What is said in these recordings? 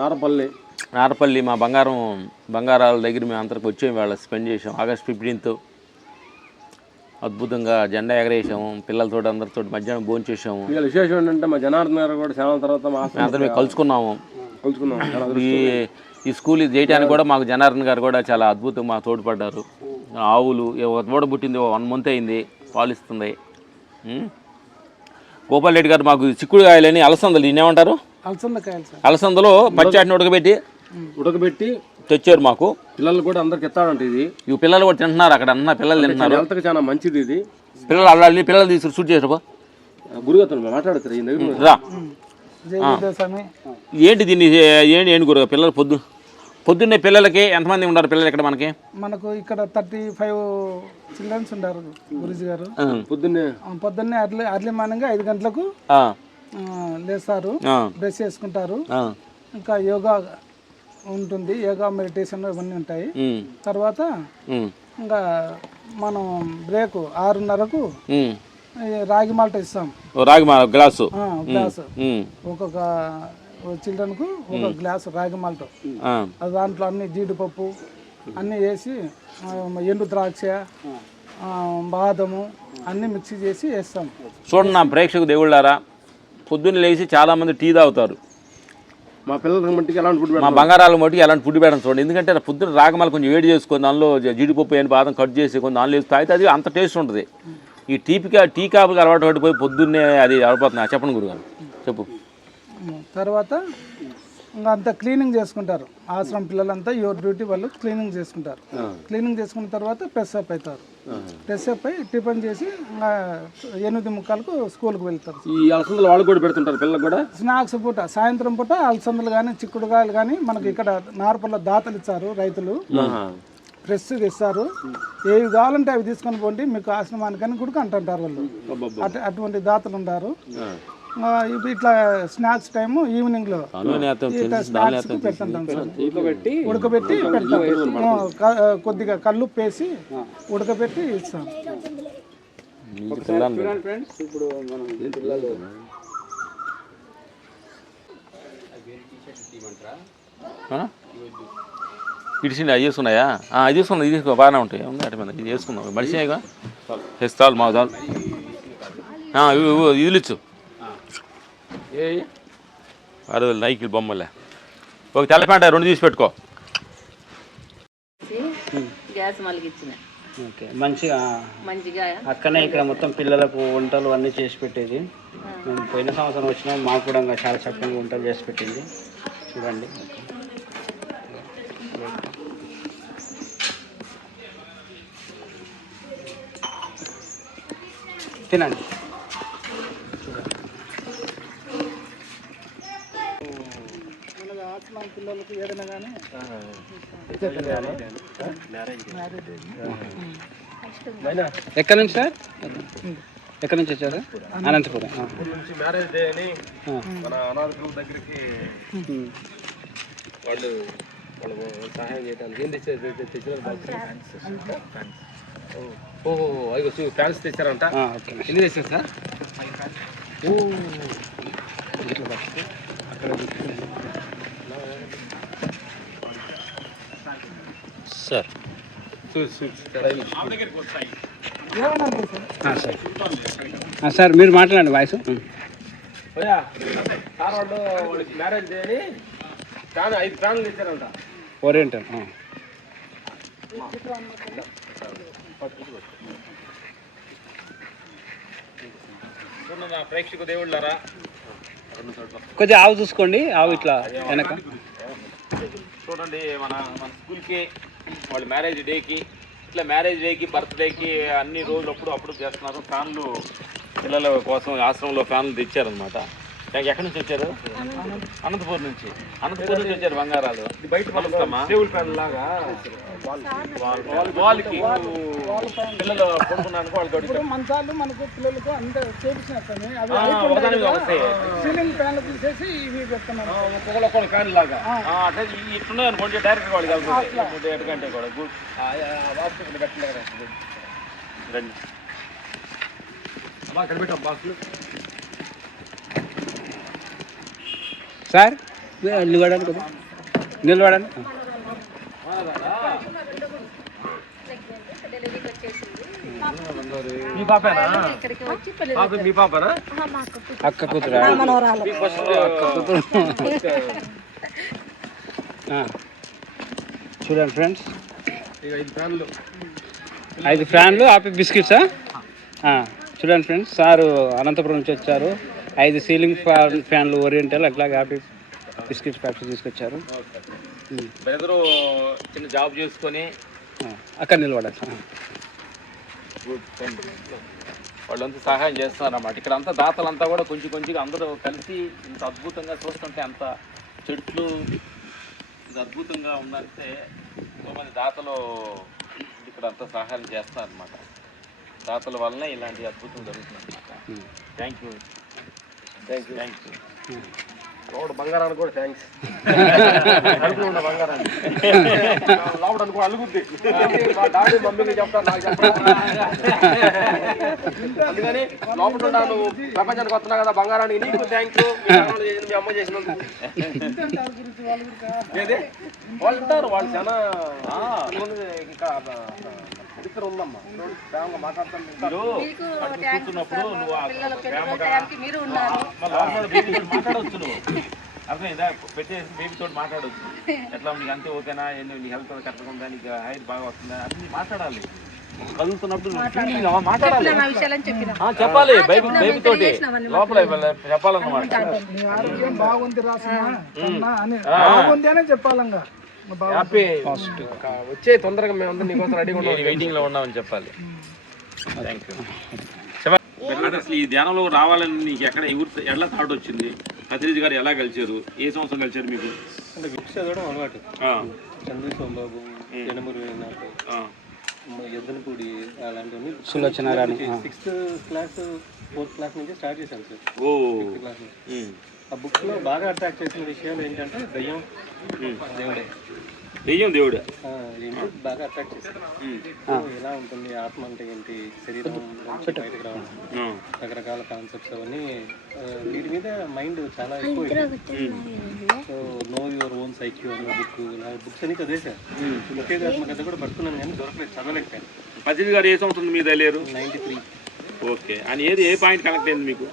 నారపల్లి మా బంగారాల దగ్గర మేము అందరికి వచ్చాము, వాళ్ళ స్పెండ్ చేసాం. August 15th అద్భుతంగా జెండా ఎగరేసాము, పిల్లలతో అందరితో మధ్యాహ్నం భోజనం చేసాము. విశేషం ఏంటంటే మా జనార్దన్ గారు కూడా చాలా తర్వాత అందరం కలుసుకున్నాము. ఈ స్కూల్ ఇది చేయడానికి కూడా మాకు జనార్దన్ గారు కూడా చాలా అద్భుతంగా మాకు తోడ్పడ్డారు. ఆవులు తోడ పుట్టింది 1 month అయింది, పాలిస్తుంది. గోపాల్ రెడ్డి గారు మాకు చిక్కుడుకాయలని అలసందలు ఇన్నేమంటారు, అలసందలో పచ్చాటిని ఉడకబెట్టి తెచ్చారు మాకు. పిల్లలు కూడా అందరికి ఎత్తాడంట. ఇవి పిల్లలు కూడా తింటున్నారు, అక్కడ అన్న పిల్లలు తింటున్నారు. హెల్త్కి చాలా మంచిది ఇది. పిల్లలు తీసుకుని షూట్ చేసారు. గురుగారు మాట్లాడుతారు రా. ఏంటి దీన్ని ఏంటి గురుగా పిల్లలు పొద్దున్నే పిల్లలకి ఎంతమంది ఉన్నారు పిల్లలు ఇక్కడ? మనకు ఇక్కడ 35 చిల్డ్రన్స్ ఉన్నారు గురుజీ గారు. పొద్దున్నే అర్లీ మార్నింగ్ 5 గంటలకు లేస్తారు, బ్రష్ చేసుకుంటారు. ఇంకా యోగా ఉంటుంది, యోగా మెడిటేషన్ ఇవన్నీ ఉంటాయి. తర్వాత ఇంకా మనం బ్రేక్ 6:30కు రాగి మాల్ట ఇస్తాం. గ్లాసు ఒక్కొక్క చిల్డ్రన్ కు ఒక గ్లాసు రాగి మాల్ట. దాంట్లో అన్ని జీడిపప్పు అన్నీ వేసి ఎండు ద్రాక్ష బాదము అన్నీ మిక్సీ చేసి వేస్తాం. చూడండి నా ప్రేక్షకు దేవుళ్ళారా, పొద్దున్న లేచి చాలామంది టీ తాగుతారు. మా పిల్లల మట్టికి ఎలాంటి ఫుడ్, మా బంగారాల మట్టికి ఎలాంటి ఫుడ్ పెట్టడం చూడండి. ఎందుకంటే పొద్దున్న రాగమాలు కొంచెం వేడి చేసుకొని దానిలో జీడిపప్పు అయిన బాదం కట్ చేసి కొంచెం దానిలో వేసి తాగితే అది అంత టేస్ట్ ఉంటుంది. ఈ టీ కాపుకి అలవాటు పడిపోయి పొద్దున్నే అది అలవాటుపోతుంది. చెప్పండి గురుగారు, చెప్పు. తర్వాత ఇంకా అంతా క్లీనింగ్ చేసుకుంటారు. ఆశ్రమం పిల్లలంతా యువర్ డ్యూటీ వాళ్ళు క్లీనింగ్ చేసుకుంటారు. క్లీనింగ్ చేసుకున్న తర్వాత ఫ్రెష్ అప్ అవుతారు. ఫ్రెష్ అప్ అయి టిఫిన్ చేసి ఇంకా 8:45కు స్కూల్కి వెళ్తారు. ఈ అలసందలు వాళ్ళు కూడా పెడుతుంటారు పిల్లలకు కూడా. స్నాక్స్ పూట, సాయంత్రం పూట అలసందలు కానీ చిక్కుడుకాయలు కానీ మనకి ఇక్కడ నార్పల్ల దాతలు ఇచ్చారు, రైతులు ఫ్రెష్గా ఇస్తారు. ఏవి కావాలంటే అవి తీసుకొని పోండి, మీకు ఆశ్రమానికని కూడా అంటుంటారు వాళ్ళు. అటువంటి దాతలు ఉంటారు. ఇట్లా స్నాక్స్ టైమ్ ఈవినింగ్ లో స్నాక్స్ పెడుతుంటాం సార్. ఉడకబెట్టి పెడతాం, కొద్దిగా కల్లుప్పు వేసి ఉడకబెట్టి ఇస్తాం. ఇడిచిండి అవి చేసుకున్నాయా? అది తీసుకున్నా, ఇది తీసుకో, బాగానే ఉంటాయి. అటు మీద ఇది వేసుకున్నాం, మనిషిగా తెస్తాలు మా చాలు. ఇదిలు ఇచ్చు అరే నైకిల్ బొమ్మలే. ఒక తెల్లపేంట 2 తీసి పెట్టుకో. గ్యాస్ మలిగిచ్చిన ఓకే, మంచిగా అక్కనే ఇక్కడ మొత్తం పిల్లలకు వంటలు అన్నీ చేసి పెట్టేది. మేము పోయిన సంవత్సరం వచ్చినాం, మాకు కూడా చాలా చక్కగా వంటలు చేసి పెట్టింది. చూడండి, తినండి. పిల్లలకి ఏదైనా కానీ ఎక్కడి నుంచి సార్, ఎక్కడి నుంచి వచ్చారు? అనంతపురం. మ్యారేజ్ డే అని మన అనాథ గ్రూప్ దగ్గరికి వాళ్ళు సహాయం చేయడానికి ఏం తెచ్చారు? అయ్యో ఫ్యాన్స్ తెచ్చారంట. ఎన్ని తెచ్చారు సార్? సార్ సార్ మీరు మాట్లాడండి వాయిస్. సార్ వాళ్ళకి మ్యారేజ్ డే అని 5 ఫ్యాన్లు తెచ్చారంట. ఓరియంటల్. ప్రేక్షకు దేవుళ్ళారా, కొద్దిగా ఆవు చూసుకోండి, ఆవు ఇట్లా వెనక చూడండి. మన స్కూల్కి వాళ్ళు మ్యారేజ్ డేకి, ఇట్లా మ్యారేజ్ డేకి, బర్త్డేకి అన్ని రోజులు అప్పుడు చేస్తున్నారు. ఫ్యాన్లు పిల్లల కోసం ఆశ్రమంలో ఫ్యాన్లు తెచ్చారనమాట. ఎక్కడి నుంచి వచ్చారు? అనంతపూర్ నుంచి వచ్చారు బంగారాలు. బయట టేబుల్ ఫ్యాన్ లాగా వాళ్ళకి పిల్లలు కొనుక్కున్నాను. వాళ్ళు మంచాలు మనకు పిల్లలకు అంతా చేపించినట్టు సీలింగ్ ఫ్యాన్లు తీసేసి ఇవి పెడుతున్నాం. ఒక్కొక్క ఫ్యాన్ లాగా అట్లా ఇట్లున్నాయి అనుకోండి, డైరెక్ట్గా వాళ్ళకి వెళ్తుంది. ఎటుకంటే కూడా గుడ్ పెట్టలేదు రండి అక్కడ పెట్టాం బాక్స్లు. సార్ నిలబడండి కొద్దిగా నిలబడండి. మీ పాపేనా? పాప మీ పాపనా? అక్క కూతురా? అక్క కూతురు. చూడండి ఫ్రెండ్స్, ఇక 5 ఫ్యాన్లు. 5 ఫ్యాన్లు హ్యాపీ బిస్కెట్సా? చూడండి ఫ్రెండ్స్, సారు అనంతపురం నుంచి వచ్చారు. 5 సీలింగ్ ఫ్యాన్లు ఓరియంటల్ అట్లాగే హ్యాపీ బిస్కెట్స్ ప్యాకెట్స్ తీసుకొచ్చారు. బ్రదరు చిన్న జాబ్ చేసుకొని అక్కడ నిలబడాలి. వాళ్ళంతా సహాయం చేస్తున్నారు అన్నమాట. ఇక్కడ అంతా దాతలంతా కూడా కొంచెం కొంచెంగా అందరూ కలిసి ఇంత అద్భుతంగా చూస్తుంటే అంత చెట్లు ఇంత అద్భుతంగా ఉందంటే ఎంతోమంది దాతలు ఇక్కడ అంతా సహాయం చేస్తారు అన్నమాట. దాతల వల్లనే ఇలాంటి అద్భుతం జరుగుతుంది అన్నమాట. Thank you. లోపల బంగారానికి కూడా థ్యాంక్స్. కడుపులో ఉన్న బంగారాన్ని లోపల అనుకో అలుగుద్ది. మా డాడీ మమ్మీకి చెప్తాను, నాకు చెప్తాను. అందుకని లోపల ఉండా, నువ్వు ప్రపంచానికి వస్తున్నావు కదా బంగారానికి, నీకు థ్యాంక్ యూ. మీ అమ్మ చేసినందుకు. ఏది వాళ్ళు ఉంటారు, వాళ్ళు చాలా ఇంకా చరిత్ర ఉందమ్మా. ప్రేమగా మాట్లాడుతున్నప్పుడు మాట్లాడవచ్చు. నువ్వు అర్థమైందా? పెట్టేసి బేబీతో మాట్లాడవచ్చు. ఎట్లా నీకు అంతే ఓకేనా, నీ హెల్త్ కరెక్ట్గా ఉందా, నీకు హైట్ బాగా వస్తుందా, అన్ని మాట్లాడాలి. కదులుతున్నప్పుడు మాట్లాడాలి, చెప్పాలి. బేబీ తోటి లోపల చెప్పాలన్నమాట. ఆరోగ్యం బాగుంది రాసుమా అని బాగుంది అనే చెప్పాలంగా. హ్యాపీ వచ్చే తొందరగా మేము అందరం నీకోసం రెడీగా ఉన్నాం, వెయిటింగ్ లో ఉన్నామని చెప్పాలి. Thank you. అసలు ఈ ధ్యానంలో రావాలని నీకు ఎక్కడ ఎలా థాట్ వచ్చింది? కత్రిజ్ గారు ఎలా కలిచారు? ఏ సంవత్సరం కలిచారు మీకు? అంటే బుక్స్ చదవడం అలవాటు. చంద్ర సోమబాబు, జనమురు ఎద్దనపూడి అలాంటివన్నీ Sulochana Rani 6th class 4th class నుంచి స్టార్ట్ చేశాను సార్. ఓ 5th క్లాస్ నుంచి. ఆ బుక్స్లో బాగా అట్రాక్ట్ చేసిన విషయాలు ఏంటంటే దయ్యం, దేవుడే. దెయ్యం దేవుడే ఏంటి బాగా అట్రాక్ట్ చేశారు. ఎలా ఉంటుంది ఆత్మ అంటే ఏంటి, శరీరం నుంచి బయటకు రావడం, రకరకాల కాన్సెప్ట్స్ అవన్నీ వీటి మీద మైండ్ చాలా ఎక్కువ. సో నో యువర్ ఓన్ సైక్యూ అనే బుక్, నా బుక్స్ అన్ని చదివేశాను. ముఖ్యంగా కథ కూడా పడుతున్నాను కానీ దొరకలేదు, చదవలేకపోయాను. కత్రిజ్ గారు ఏ సంవత్సరం మీద వెళ్ళారు? 93. ఓకే. అని ఏ పాయింట్ కనెక్ట్ అయింది మీకు?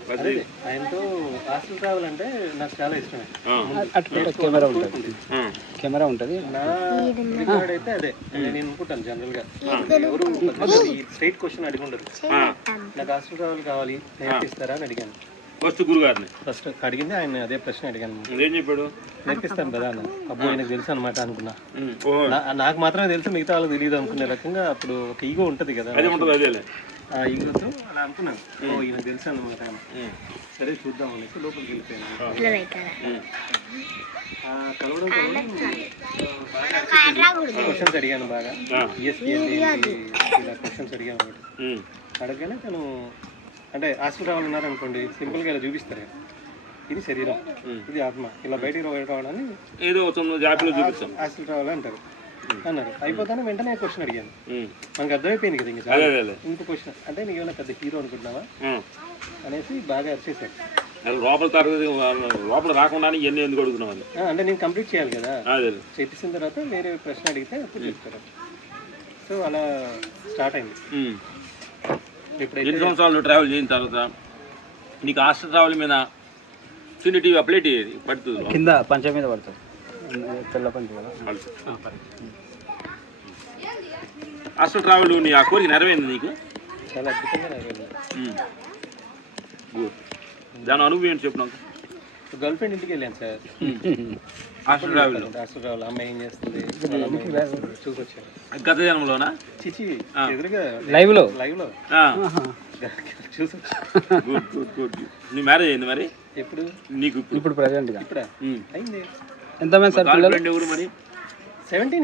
ఆయనతో హాస్టల్ ట్రావెల్ అంటే నాకు చాలా ఇష్టమే. కెమెరా ఉంటుంది, కెమెరా ఉంటుంది. నా రికార్డ్ అయితే అదే నేను అనుకుంటాను. జనరల్ గా ఎవరు స్ట్రైట్ క్వశ్చన్ అడిగి ఉండరు. నాకు హాస్టల్ ట్రావెల్ కావాలి, నేర్పిస్తారా అని అడిగాను. ఫస్ట్ గురుగారిని ఫస్ట్ అడిగింది ఆయన అదే ప్రశ్న అడిగాను. ఏం చెప్పాడు? నేర్పిస్తాను కదా అన్న. అబ్బో ఆయనకు తెలుసు అనమాట అనుకున్నా. నాకు మాత్రమే తెలుసు, మిగతా వాళ్ళకి తెలియదు అనుకునే రకంగా అప్పుడు ఒక ఈగో ఉంటది కదా, ఆ ఈగోతో అలా అనుకున్నాను. ఓ ఈయన తెలుసు అనమాట. సరే చూద్దాం అనేసి లోపలికి వెళ్ళిపోయాను. కలవడం క్వశ్చన్స్ అడిగాను బాగా. ఇలా క్వశ్చన్స్ అడిగాను అనమాట. అడగగానే తను అంటే హాస్టల్ ట్రావెల్ ఉన్నారనుకోండి, సింపుల్గా ఇలా చూపిస్తారు. ఇది శరీరం, ఇది ఆత్మ, ఇలా బయటికి రావడాన్ని ఏదో చూపిస్తాం హాస్టల్ ట్రావెల్ అంటారు అన్నారు. అయిపోతానే వెంటనే క్వశ్చన్ అడిగాను. మనకు అర్థమైపోయింది కదా ఇంకా. ఇంకో క్వశ్చన్ అంటే నీకు ఏమైనా పెద్ద హీరో అనుకుంటున్నావా అనేసి బాగా అరిచేశారు. లోపల రాకుండా ఎన్ని ఎందుకు అడుగుతున్నావు అంటే నేను కంప్లీట్ చేయాలి కదా. చెప్పేసిన తర్వాత వేరే ప్రశ్న అడిగితే అప్పుడు చెప్తారు. సో అలా స్టార్ట్ అయింది. ఎన్ని సంవత్సరాలు ట్రావెల్ చేసిన తర్వాత నీకు హాస్టల్ ట్రావెల్ మీద చిన్న టీవీ ప్లేట్ పడుతుంది, కింద పంచ మీద పడుతుంది, తెల్ల పంచ కదా. హాస్టల్ ట్రావెల్ నీ ఆ కోరిక నెరవేరింది నీకు? చాలా అద్భుతంగా నెరవేరింది. గుడ్. దాని అనుభవం ఏంటి చెప్పు నాకు. గర్ల్ ఫ్రెండ్ ఇంటికి వెళ్ళాను సార్. హాస్టల్ ట్రావెల్ అమ్మాయి ఏం చేస్తుంది చూసి వచ్చాను. గత జన్మలోనా? చిచి ఎదురుగా లైవ్ లో చూసి వచ్చాను. Good good good. నీ మ్యారేజ్ అయింది మరి? ఎప్పుడు? నీకు ఇప్పుడు ప్రెసెంట్ గా ఇప్పుడా అయింది. ఎంతమంది సార్ పిల్లలు? ఎవరు మరి? 18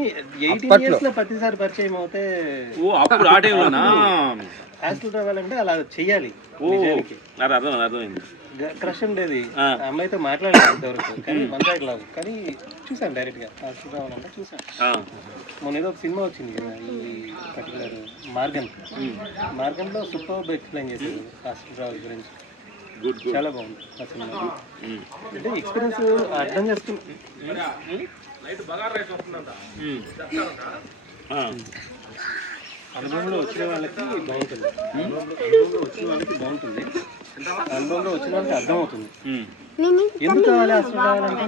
years లో ప్రతిసారి పరిచయం అవుతే. ఓ అప్పుడు ఆ టైంలోనా? హాస్టల్ రావాలంటే అలా చెయ్యాలి. అర్థమైంది. క్రష్ ఉండేది, అమ్మాయితో మాట్లాడలేదు అంతవరకు, కానీ వన్ సైడ్ లవ్. కానీ చూసాను డైరెక్ట్ గా హాస్టల్ రావాలంటే చూసాను. మొన్న ఏదో ఒక సినిమా వచ్చింది కదా ఈ పర్టికులర్ మార్గంలో సూపర్ ఎక్స్ప్లెయిన్ చేశారు హాస్టల్ రావాలి గురించి. గుడ్ గుడ్ చాలా బాగుంది ఆ సినిమా. అంటే ఎక్స్పీరియన్స్ అర్థం చేసుకుని అనుభవంలో వచ్చిన వాళ్ళకి బాగుంటుంది, అనుభవంలో వచ్చిన వాళ్ళకి బాగుంటుంది, అనుభవంలో వచ్చిన వాళ్ళకి అర్థమవుతుంది. ఎందుకు కావాలి హాస్టల్ కావాలంటే,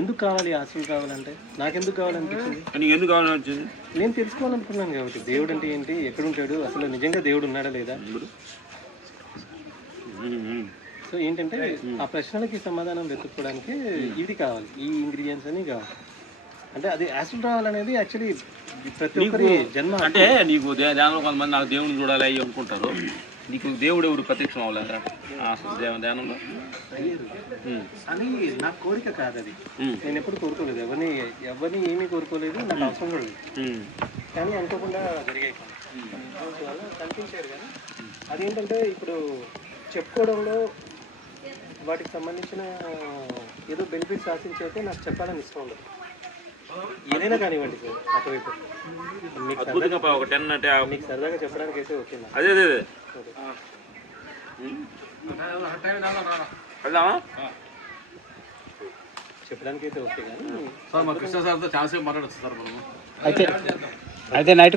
ఎందుకు కావాలి హాస్టల్ కావాలంటే, నాకెందుకు కావాలనిపించింది, నీకు ఎందుకు కావాలని వచ్చింది? నేను తెలుసుకోవాలనుకున్నాను కాబట్టి దేవుడు అంటే ఏంటి, ఎక్కడుంటాడు, అసలు నిజంగా దేవుడు ఉన్నాడా లేదా. సో ఏంటంటే ఆ ప్రశ్నలకి సమాధానం వెతుక్కోవడానికి ఇది కావాలి, ఈ ఇంగ్రీడియంట్స్ అని కావాలి. అంటే అది యాసిడ్ రావాలనేది యాక్చువల్లీ ప్రతి ఒక్కరి జన్మ. అంటే నీకు ధ్యానంలో కొంతమంది నాకు దేవుడిని చూడాలి అయ్యి అనుకుంటారు. నీకు దేవుడు ఎవరు ప్రత్యక్షం అవ్వలేదా అసలు ధ్యానంలో? అది నా కోరిక కాదు, అది నేను ఎప్పుడు కోరుకోలేదు, ఎవరిని ఏమీ కోరుకోలేదు, నాకు అవసరం కూడా లేదు. కానీ అనుకోకుండా జరిగాయి కనిపించారు. కానీ అదేంటంటే ఇప్పుడు చెప్పుకోవడంలో వాటికి సంబంధించిన ఏదో బెనిఫిట్స్ ఆశించైతే నాకు చెప్పాలని ఇష్టం ఉండదు. ఏదైనా కానివ్వండి సార్, అటువైపు మీకు అద్భుతంగా ఒక 10 అంటే మీకు సరదాగా చెప్పడానికి అయితే ఓకే. అదే అదే అదే వెళ్దామా? చెప్పడానికి అయితే ఓకే. కానీ సార్ మా కృష్ణ సార్తో చాలాసేపు మాట్లాడచ్చు సార్ మనము. అయితే నైట్